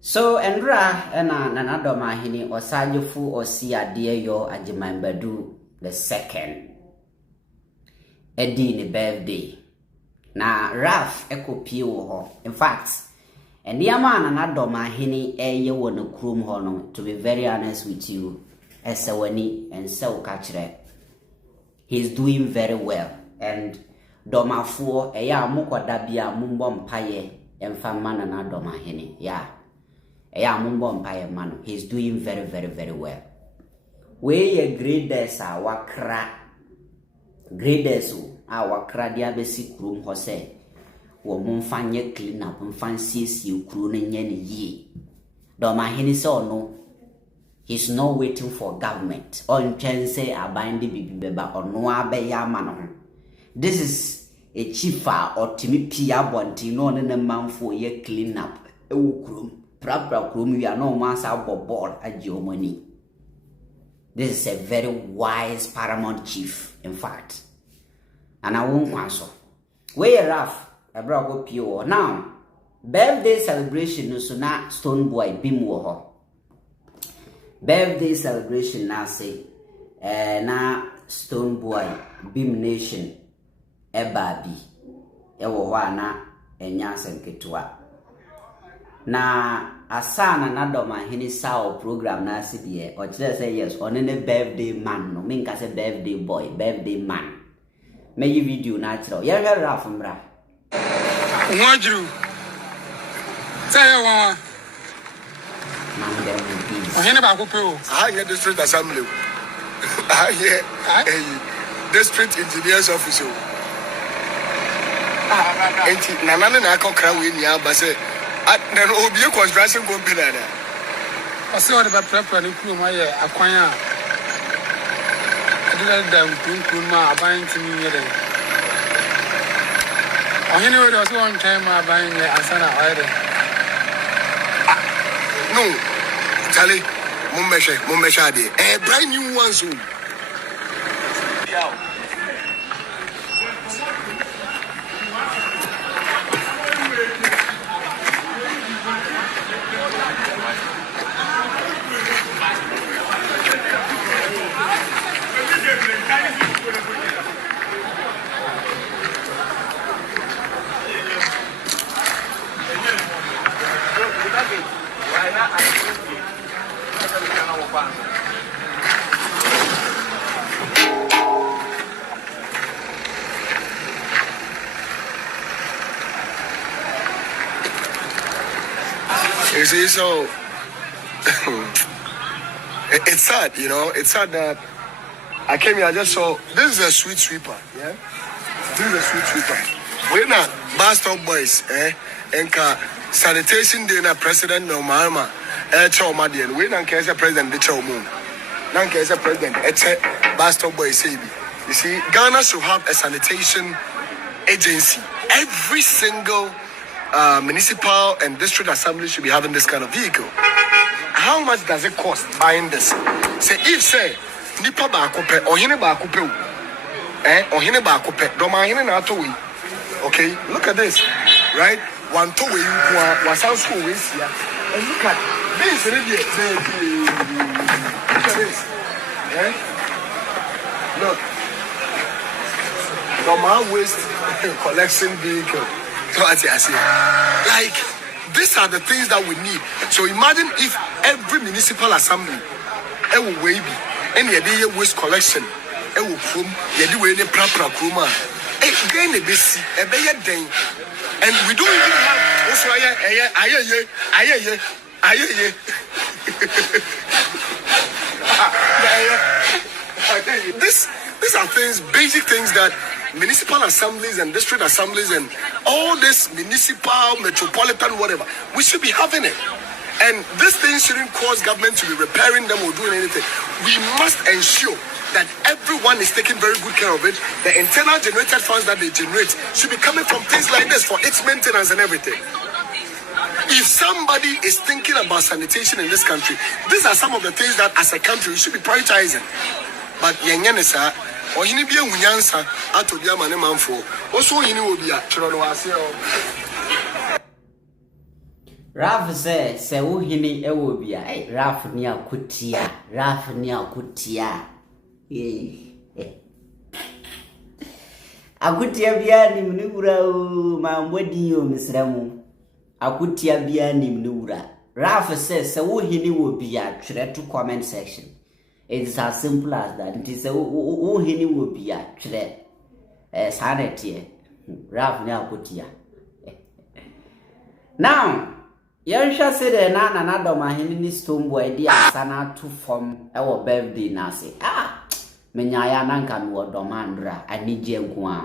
So Endra na Dormaahene Osajofu Osiade yo Ajimambadu the second Edi ni birthday na Raf ekopie wo ho. In fact, endiama na Dormaahene eye wo no krum ho no, to be very honest with you, esewani ense wo ka kire. He's doing very well, and Dormaafo eya amokoda bia mumbo mpaye emfa mana na Dormaahene. Yeah. Man, he's doing very, very, very well. Where ye graders are wakra graders are wakra dia basic room hose wo mumfanye clean up mfancy si ukru ne nye ne yi. Dormaahene so no, he's not waiting for government on chance abande bibi beba ono abeya ma no. This is a chifa or timi pia bonti no ne manfo ye clean up e ukru. Prabra krum ya no masa bobol ajiomani. This is a very wise paramount chief, in fact. And I won't cancel. Where rough, a bravo pure. Now, birthday celebration no so na Stone Boy bimwo. Birthday celebration na say na Stone Boy Bim Nation ebabi. Ewo na enyasem ketua. Na asana na Dormaahene sao program na asibie o kire say yes on ne birthday man no me nka say birthday boy birthday man me yi video na kire ye hwe Raf mra nwajuru say won man dem be ohene ba ko pe o I hear district assembly. I hear district engineers office. Enti nanane na akokra we ni aba say then obi a construction company na. I say what about prepare ni ku ma ye akwan a adila dam kun ma aban timi yede ohene we do so on time aban ye asana oire No, Charlie, mummesha de. Brand new one so. You see, so it's sad, you know. It's sad that I came here. I just saw this is a sweet sweeper, yeah. This is a sweet sweeper. We're not Bastard boys, Enka sanitation day na president no mama, Choma day. We're not president the Chomu. Nan president. It's a Bastard boys, say. You see, Ghana should have a sanitation agency. Every single municipal and district assembly should be having this kind of vehicle. How much does it cost buying this? Say if say nipa ba kope ohene ba kope ohene ba kope Dormaahene na to we. Okay, look at this, right? One to we was house school we see. And look at this really. Look at this. Look. Dormaahene waste collection vehicle. So I say, like, these are the things that we need. So imagine if every municipal assembly, will be any idea waste collection, will from any proper kruma, again a basic, a better day, and we don't even have also these are things, basic things that municipal assemblies and district assemblies and all this municipal, metropolitan, whatever, we should be having it. And this thing shouldn't cause government to be repairing them or doing anything. We must ensure that everyone is taking very good care of it. The internal generated funds that they generate should be coming from things like this for its maintenance and everything. If somebody is thinking about sanitation in this country, these are some of the things that as a country we should be prioritizing. But yenyenesa ohini bia hunyansa atobia mane manfo oso ohini obi a chiro no ase o Raf se wo hini ewo bia. Raf ni akutia. Raf ni akutia. Akutia bia ni mniwura o ma mbodi o misramu. Akutia bia ni mniwura. Raf se wo hini wo bia twere to comment section. It's as simple as that. It is wo hini wo bia twere sanity. Raf ni akutia. Now, Yansha said na Dormaahene ni Stonebwoy di asana to form ewo birthday na say. Menyaya nanka mi wo Dormaandra anije nko a.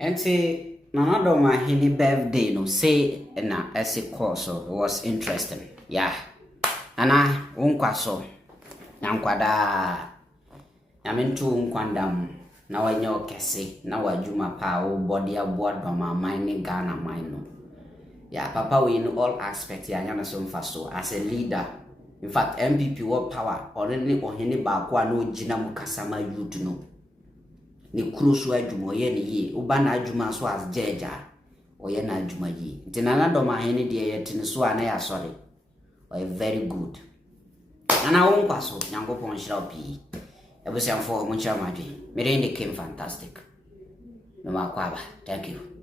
Enti Nana Dormaahene birthday no say na ese course so it was interesting. Yeah. Ana unkwa so. Nyankwada. Nyamentu unkwandam na wanya okese na wajuma pa o body aboa Dormaahene Ghana mine no. Yeah, Papa we in all aspects ya nyana so mfa so as a leader. In fact, MPP what power already ohene ba kwa no gina mu kasama youth no. Ni kruso adwuma ye ne ye uba na adwuma so as jeja oye na adwuma ye nti Nana Dormaahene de ye tene so ana ya sorry oye very good ana won kwaso nyankopon hira opi ebusiamfo mo nchira madwe mere ne came fantastic no makwaba thank you.